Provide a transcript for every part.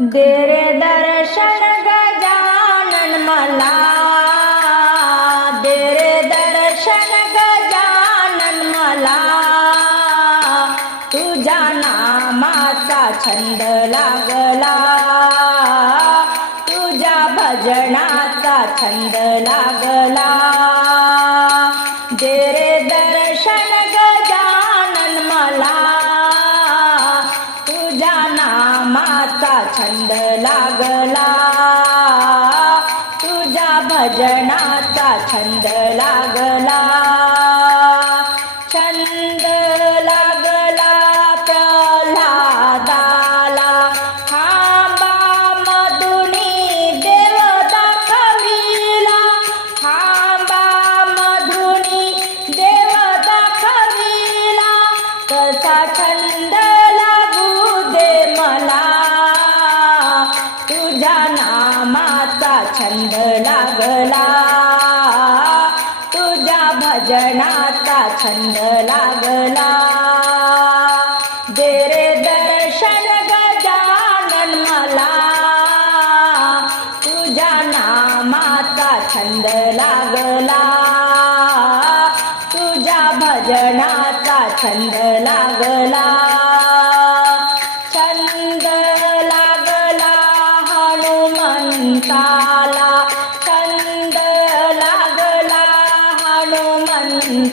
देरे दर्शन गजानन मला। देरे दर्शन गजानन मला। तुझ्या नामाचा छंद लागला। तुझ्या भजनाचा छंद लागला। देरे दर्शन भजनाचा छंद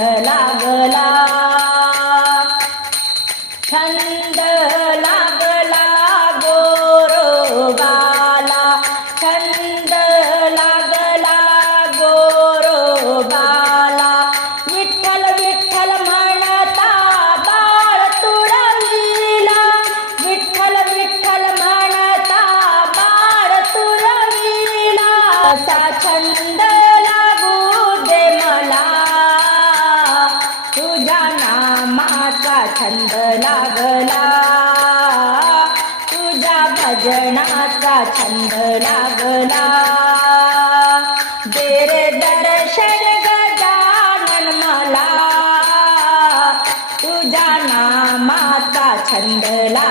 लागला. छंद लागला गोरोबाला. छंद लागला गोरोबाला. विठ्ठल विठ्ठल म्हणता बाळ तुळवीला विठ्ठल विठ्ठल म्हणता बाळ तुळवीला असा छंद கண்டளா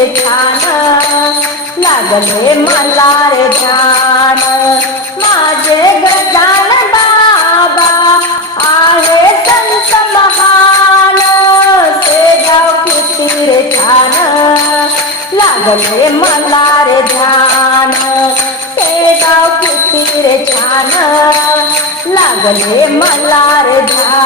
रे लागले मला रे ध्यान. माझे गजान बाबा आहे संत महान. शेगाव किती रे छान. लागले मला रे ध्यान. शेगाव किती रे छान. लागले मला रे ध्यान.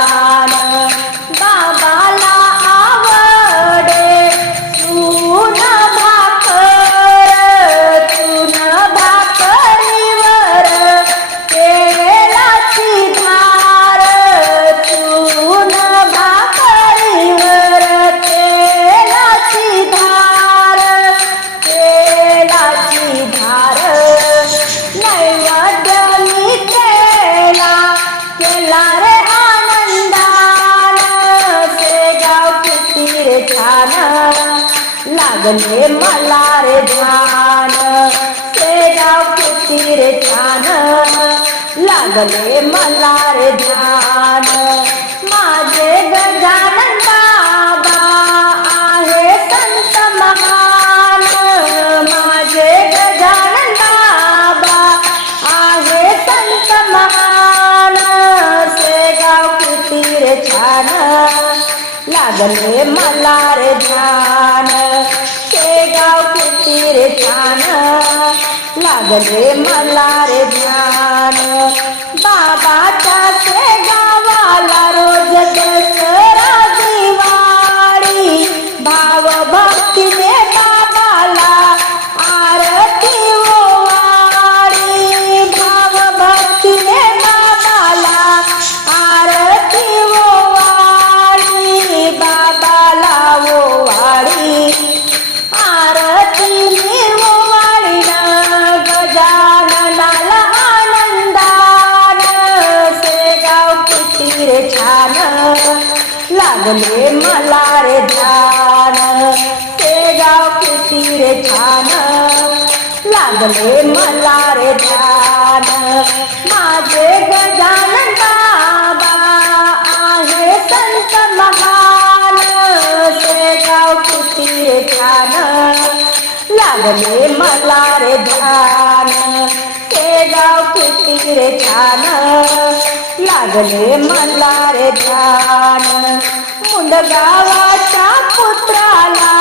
लागले मला रे ध्यान. शेगाव किती रे छान. लागले मला रे ध्यान. माझे गजानन बाबा आहे संत महान. माझे गजानन बाबा आहे संत महान. शेगाव किती रे छान. लागले मला लागले मला रे छान. लागले मला रे ध्यान. शेगाव किती रे छान. लागले मला रे ध्यान. माझे गजानन बाबा आहे संत महान. शेगाव किती रे छान. लागले मला रे ध्यान. शेगाव किती रे छान. लागले मला रे ध्यान. मुंडगावाच्या पुत्राला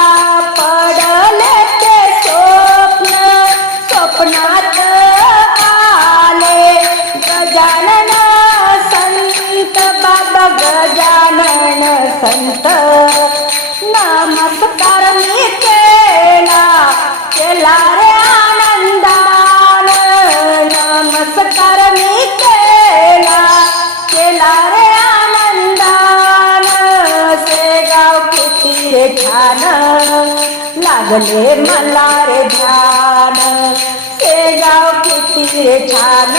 लागले मला रे ध्यान शेगाव किती रे छान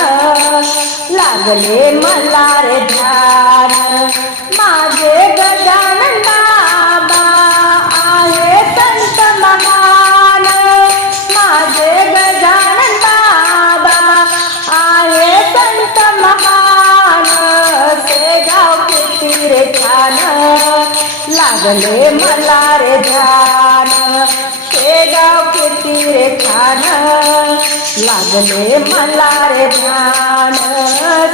लागले मला रे ध्यान माझे लागले मला रे ध्यान शेगाव किती रे छान. लागले मला रे ध्यान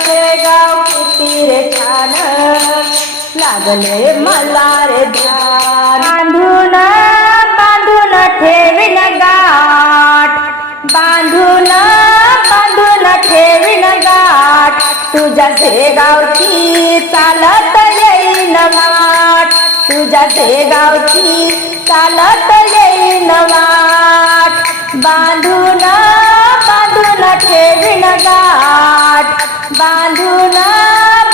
शेगाव किती रे छान. लागले मला रे ध्यान. बांधून बांधून ठेवीन गाठ. बांधून बांधून ठेवीन गाठ. तुझ्या शेगावची चालत येईन वाट तुझ्या शेगावची चालत येईन वाट बांधून बांधून ठेवीन गाठ. बांधून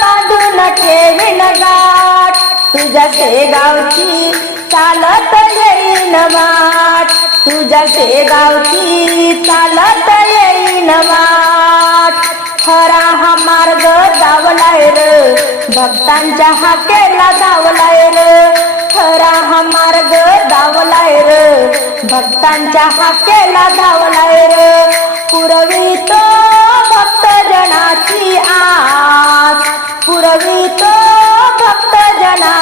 बांधून ठेवीन गाठ. तुझ्या शेगावची चालत येईन वाट तुझ्या शेगावची चालत येईन वाट खरा हा मार्ग धावलाय र. भक्तांच्या हाकेला धावलाय र. खरा हा मार्ग धावलाय र. भक्तांच्या हाकेला धावलाय र. पुरवितो भक्त जनाची आस. पुरवितो भक्त जना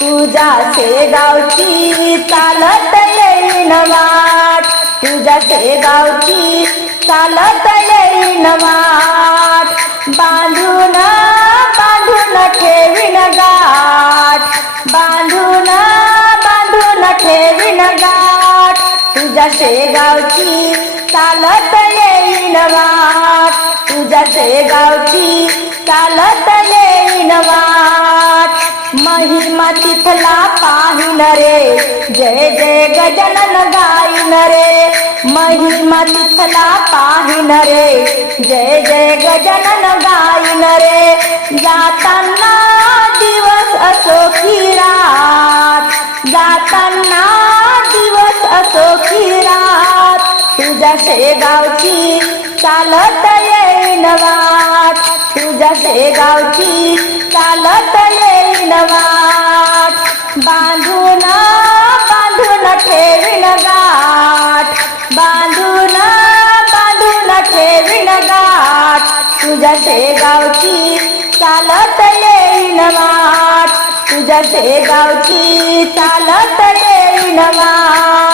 तुझ्या शेगावची चालत येईन वाट तुझ्या शेगावची चालत येईन वाट बांधून बांधून ठेवीन गाठ. बांधून बांधून ठेवीन गाठ. तुझ्या शेगावची चालत येईन वाट तुझ्या शेगावची चालत येईन वाट महिमा तिथला पाहिन रे. जय जय गजानन गाईन रे. महिमा तिथला पाहिन रे. जय जय गजानन गाईन रे. जाताना दिवस असो की रात. जाताना दिवस असो की रात. तुझ्या शेगावची चालत येईन वा जसे गावची चालत येईन वाट. बांधून बांधून ठेवीन गाठ. बांधून बांधून ठेवीन गाठ. तुझ्या शेगावची चालत येईन वाट. तुझ्या शेगावची चालत येईन वाट.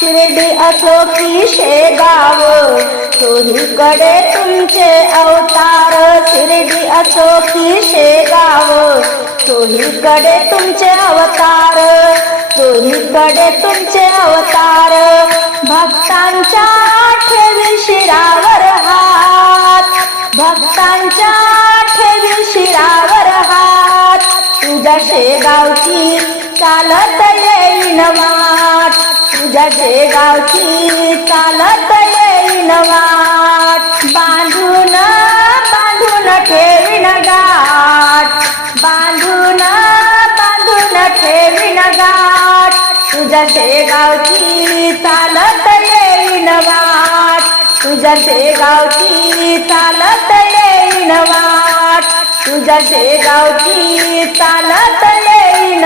शिर्डी असो की शेगाव चोहीकडे तुमचे अवतार. शिर्डी असो की शेगाव चोहीकडे तुमचे अवतार. चोहीकडे तुमचे अवतार. भक्तांच्या ठेवी शिरावर हात. भक्तांच्या ठेवी शिरावर हात. तुझ्या शेगावची चालत येईन वाट. तुझ्या शेगावची चालत येईन वाट. बांधून बांधून ठेवीन गाठ. बांधून बांधून ठेवीन गाठ. तुझ्या शेगावची चालत येईन वाट. तुझ्या शेगावची चालत येईन वाट. तुझ्या शेगावची चालत येईन